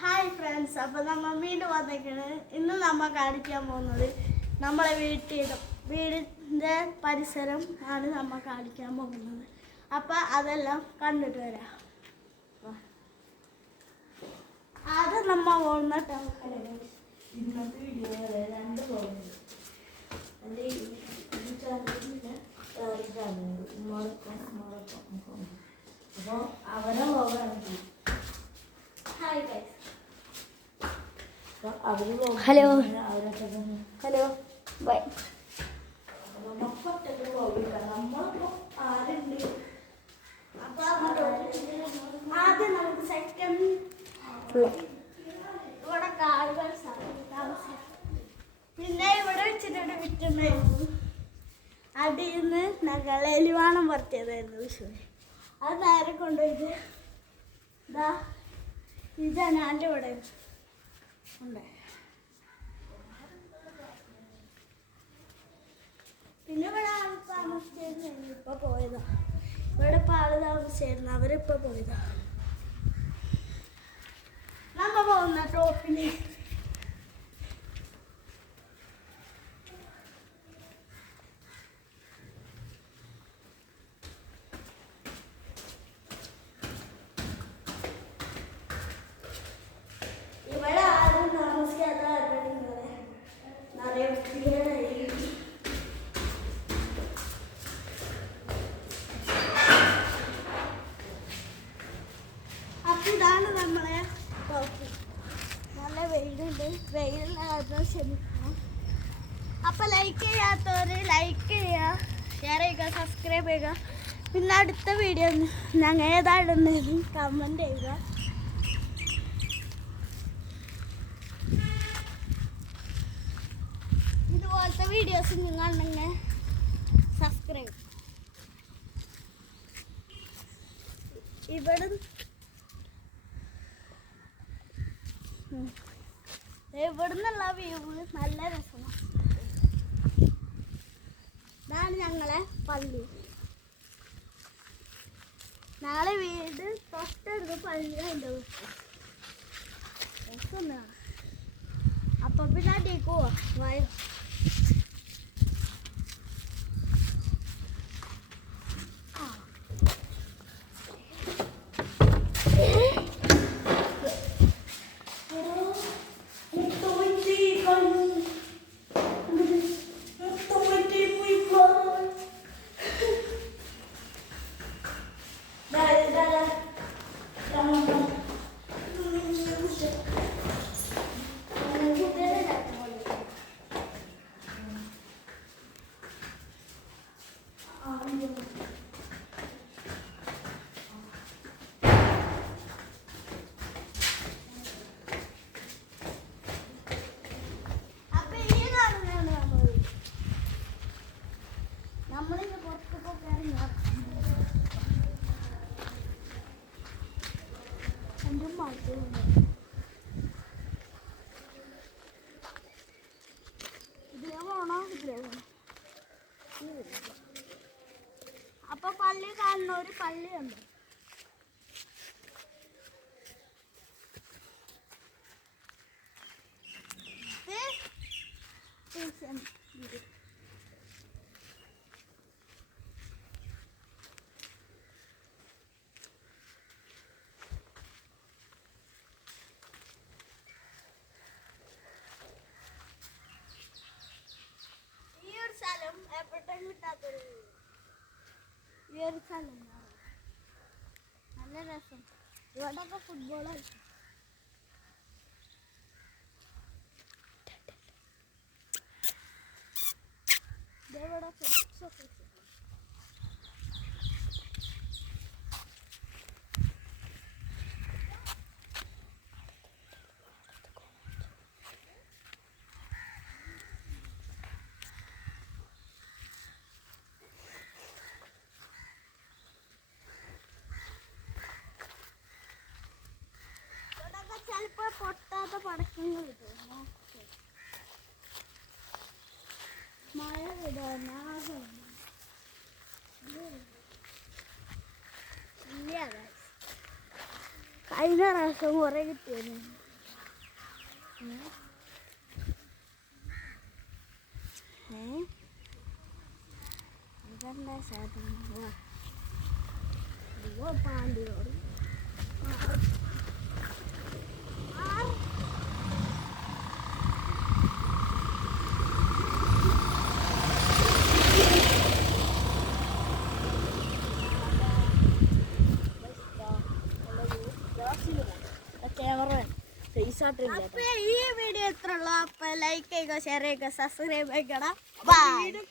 Hi friends, അപ്പോൾ നമ്മൾ വീണ്ടും വന്നേക്കാണ്. ഇന്ന് നമ്മൾ കാണിക്കാൻ പോകുന്നത് നമ്മളെ വീടിൻ്റെ പരിസരം ആണ് നമ്മൾ കാണിക്കാൻ പോകുന്നത്. അപ്പോൾ അതെല്ലാം കണ്ടിട്ട് വരാം. ആദ്യം നമ്മൾ പോകുന്ന ഇന്നത്തെ വീഡിയോ രണ്ട് പോകുന്നത് അപ്പോൾ അവരെ പോകാണെങ്കിൽ ഹലോ ഹലോ ബൈ. ആദ്യം നമുക്ക് സെക്കൻഡ് ഇവിടെ കാടുകൾ താമസിക്കും. പിന്നെ ഇവിടെ വെച്ചിട്ട് വിറ്റുണ്ടായിരുന്നു. അടിയിൽ നിന്ന് നഗളെലിവാണം പറിച്ചതായിരുന്നു വിഷുവിന്. അത് നേരെ കൊണ്ടുപോയിട്ട് ഇതാ ഈ ജനാലിൻ്റെ ഇവിടെ ഉണ്ട്. പിന്നെ ഇവിടെ ആൾ താമസിച്ചിരുന്നു, ഇപ്പൊ പോയതാ. ഇവിടെ ഇപ്പൊ ആള് താമസിച്ചായിരുന്നു, അവരിപ്പൊ പോയതാ. നമ്മ പോകുന്ന ടോപ്പില് ഇവിടെ ആരും താമസിക്കാത്ത നിറയെ വൃത്തികേടായി. അപ്പൊ ഇതാണ് നമ്മളെ ടോപ്പ്. നല്ല വെയിലുണ്ട്, വെയിലിനായിരുന്നു ക്ഷമിക്കണം. അപ്പൊ ലൈക്ക് ചെയ്യാത്തവര് ലൈക്ക് ചെയ്യുക, ഷെയർ ചെയ്യുക, സബ്സ്ക്രൈബ് ചെയ്യുക. പിന്നെ അടുത്ത വീഡിയോ ഞങ്ങൾ ഏതാ ഇടുന്നതെന്ന് കമൻറ്റ് ചെയ്യുക. ഇതുപോലത്തെ വീഡിയോസ് നിങ്ങളുണ്ടെങ്കിൽ സബ്സ്ക്രൈബ്. ഇവിടുന്നുള്ള വ്യൂ നല്ല രസമാണ്. ഇതാണ് ഞങ്ങളെ പള്ളി. നാളെ വീട് തൊട്ടടുത്ത് പള്ളി ഉണ്ട്. രസമാണ്. അപ്പൊ പിന്നെ അടിക്ക് പോവാ വായോ. നമ്മളിന്ന് പുറത്തൊക്കെ ഇറങ്ങാം. എൻ്റെ മാറ്റുണ്ട്. ഇതിലേ പോണോ ഇതിലേ പോണോ? അപ്പൊ പള്ളി കാണുന്ന ഒരു പള്ളിയുണ്ട്. ഈ ഒരു സ്ഥലം നല്ല രസം. ഇവിടെയൊക്കെ ഫുട്ബോൾ കളിക്കും. ഇതേവിടെ ഫ്ലക്സൊക്കെ ചിലപ്പോൾ പൊട്ടാത്ത പടക്കങ്ങൾ കിട്ടും. മഴ വിടാനാകും. കഴിഞ്ഞ പ്രാവശ്യം കുറേ കിട്ടിയിരുന്നു. ഇതല്ലേ സാധനം പാണ്ടിയോട് ക്യാമറ അപ്പൊ ഈ വീഡിയോ എത്ര ഉള്ളു. അപ്പൊ ലൈക്ക് ചെയ്യുക, ഷെയർ ചെയ്യുക, സബ്സ്ക്രൈബ് ചെയ്യണം. ബൈ.